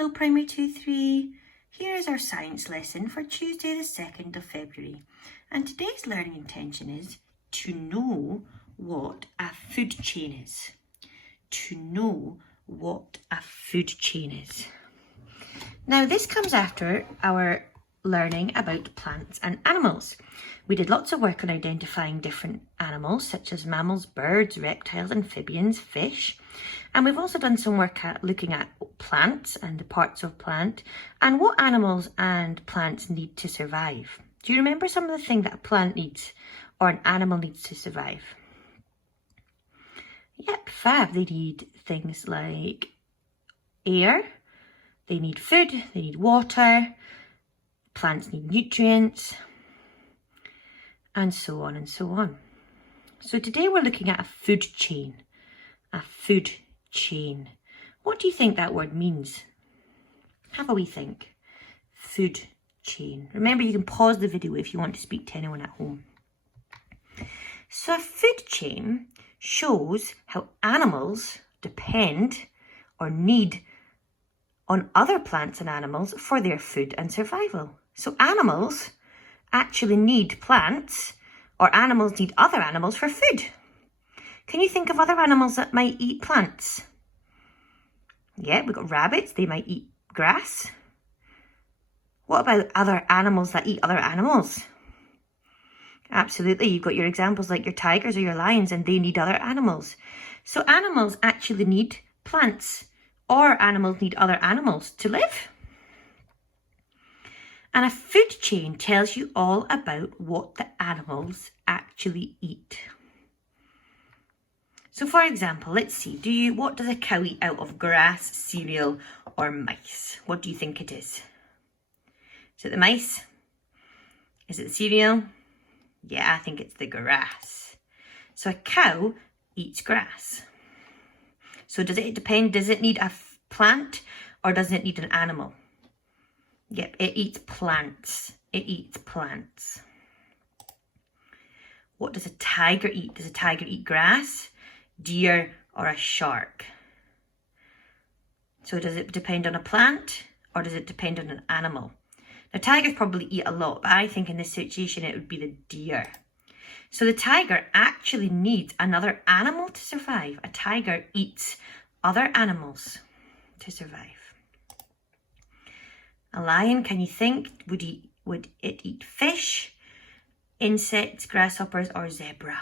Hello Primary 2-3. Here is our science lesson for Tuesday the 2nd of February. And today's learning intention is to know what a food chain is. To know what a food chain is. Now this comes after our learning about plants and animals. We did lots of work on identifying different animals such as mammals, birds, reptiles, amphibians, fish. And we've also done some work at looking at plants and the parts of plant and what animals and plants need to survive. Do you remember some of the things that a plant needs or an animal needs to survive? Yep, fab. They need things like air, they need food, they need water, plants need nutrients, and so on and so on. So today we're looking at a food chain. A food chain. What do you think that word means? Have a wee think. Food chain. Remember, you can pause the video if you want to speak to anyone at home. So a food chain shows how animals depend or need on other plants and animals for their food and survival. So animals actually need plants, or animals need other animals for food. Can you think of other animals that might eat plants? Yeah, we've got rabbits, they might eat grass. What about other animals that eat other animals? Absolutely, you've got your examples like your tigers or your lions, and they need other animals. So animals actually need plants, or animals need other animals to live. And a food chain tells you all about what the animals actually eat. So for example, let's see, what does a cow eat out of grass, cereal, or mice? What do you think it is? Is it the mice? Is it the cereal? Yeah, I think it's the grass. So a cow eats grass. So does it depend, does it need a plant or does it need an animal? Yep, it eats plants. It eats plants. What does a tiger eat? Does a tiger eat grass, deer, or a shark? So does it depend on a plant or does it depend on an animal? Now tigers probably eat a lot, but I think in this situation it would be the deer. So the tiger actually needs another animal to survive. A tiger eats other animals to survive. A lion, can you think, would it eat fish, insects, grasshoppers, or zebra?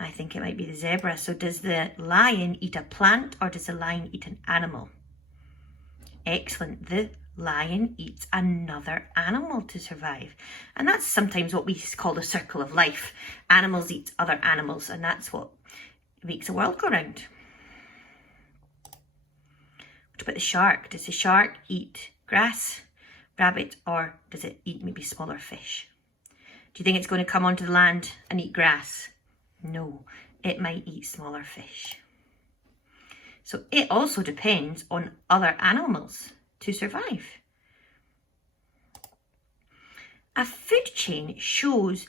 I think it might be the zebra. So does the lion eat a plant or does the lion eat an animal? Excellent. The lion eats another animal to survive. And that's sometimes what we call the circle of life. Animals eat other animals, and that's what makes the world go round. What about the shark? Does the shark eat grass, rabbit, or does it eat maybe smaller fish? Do you think it's going to come onto the land and eat grass? No, it might eat smaller fish. So it also depends on other animals to survive. A food chain shows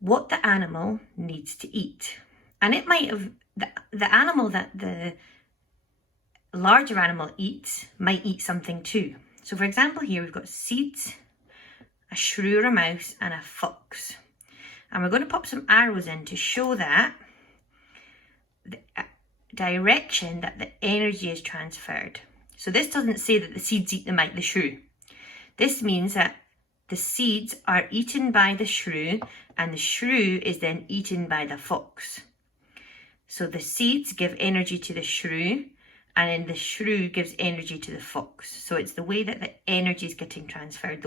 what the animal needs to eat. And it might have, the animal that the larger animal eats might eat something too. So for example, here we've got seeds, a shrew or a mouse, and a fox. And we're going to pop some arrows in to show that the direction that the energy is transferred. So this doesn't say that the seeds eat the shrew. This means that the seeds are eaten by the shrew and the shrew is then eaten by the fox. So the seeds give energy to the shrew and then the shrew gives energy to the fox. So it's the way that the energy is getting transferred,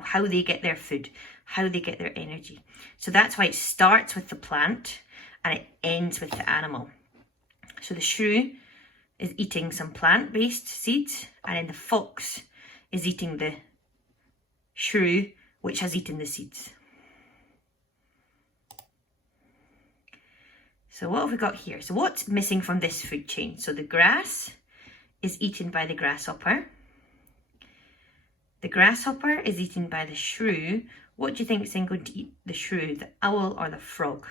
how they get their food, how they get their energy. So that's why it starts with the plant and it ends with the animal. So the shrew is eating some plant-based seeds and then the fox is eating the shrew, which has eaten the seeds. So what have we got here? So what's missing from this food chain? So the grass is eaten by the grasshopper. The grasshopper is eaten by the shrew. What do you think is then going to eat the shrew, the owl or the frog?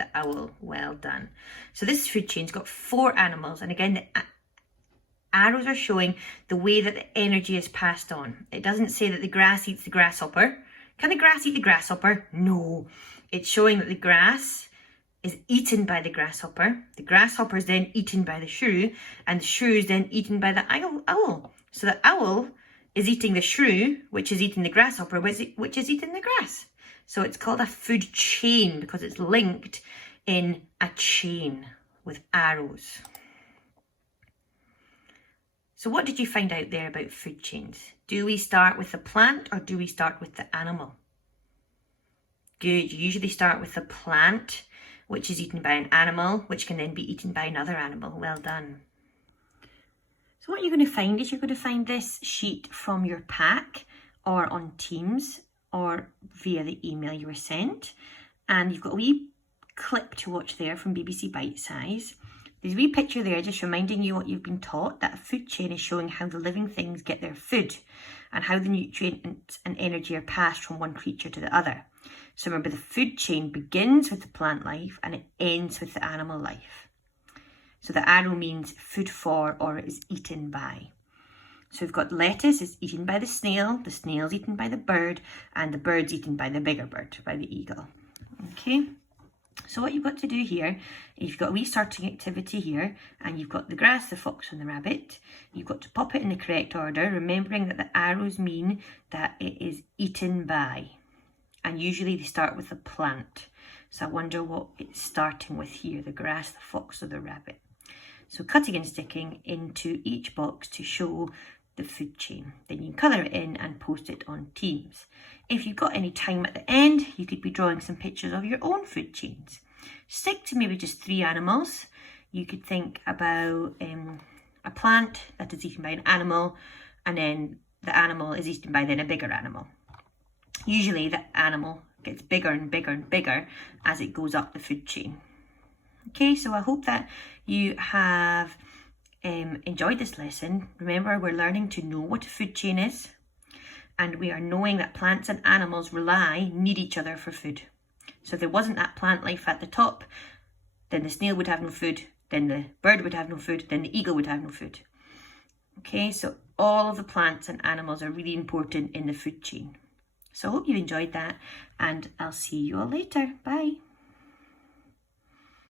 the owl. Well done. So this food chain's got 4 animals, and again, the arrows are showing the way that the energy is passed on. It doesn't say that the grass eats the grasshopper. Can the grass eat the grasshopper? No. It's showing that the grass is eaten by the grasshopper is then eaten by the shrew, and the shrew is then eaten by the owl. So the owl is eating the shrew, which is eating the grasshopper, which is eating the grass. So it's called a food chain because it's linked in a chain with arrows. So what did you find out there about food chains? Do we start with the plant or do we start with the animal? Good, you usually start with the plant, which is eaten by an animal, which can then be eaten by another animal. Well done. So what you're going to find is you're going to find this sheet from your pack or on Teams or via the email you were sent. And you've got a wee clip to watch there from BBC Bite Size. There's a wee picture there just reminding you what you've been taught, that a food chain is showing how the living things get their food and how the nutrients and energy are passed from one creature to the other. So remember, the food chain begins with the plant life and it ends with the animal life. So the arrow means food for or is eaten by. So we've got lettuce is eaten by the snail's eaten by the bird, and the bird's eaten by the bigger bird, by the eagle. Okay. So what you've got to do here, you've got a wee sorting activity here, and you've got the grass, the fox and the rabbit. You've got to pop it in the correct order, remembering that the arrows mean that it is eaten by. And usually they start with the plant. So I wonder what it's starting with here, the grass, the fox or the rabbit. So cutting and sticking into each box to show the food chain. Then you can colour it in and post it on Teams. If you've got any time at the end, you could be drawing some pictures of your own food chains. Stick to maybe just 3 animals. You could think about a plant that is eaten by an animal, and then the animal is eaten by then a bigger animal. Usually the animal gets bigger and bigger and bigger as it goes up the food chain. Okay, so I hope that you have enjoyed this lesson. Remember, we're learning to know what a food chain is, and we are knowing that plants and animals need each other for food. So if there wasn't that plant life at the top, then the snail would have no food, then the bird would have no food, then the eagle would have no food. Okay, so all of the plants and animals are really important in the food chain. So I hope you enjoyed that, and I'll see you all later. Bye.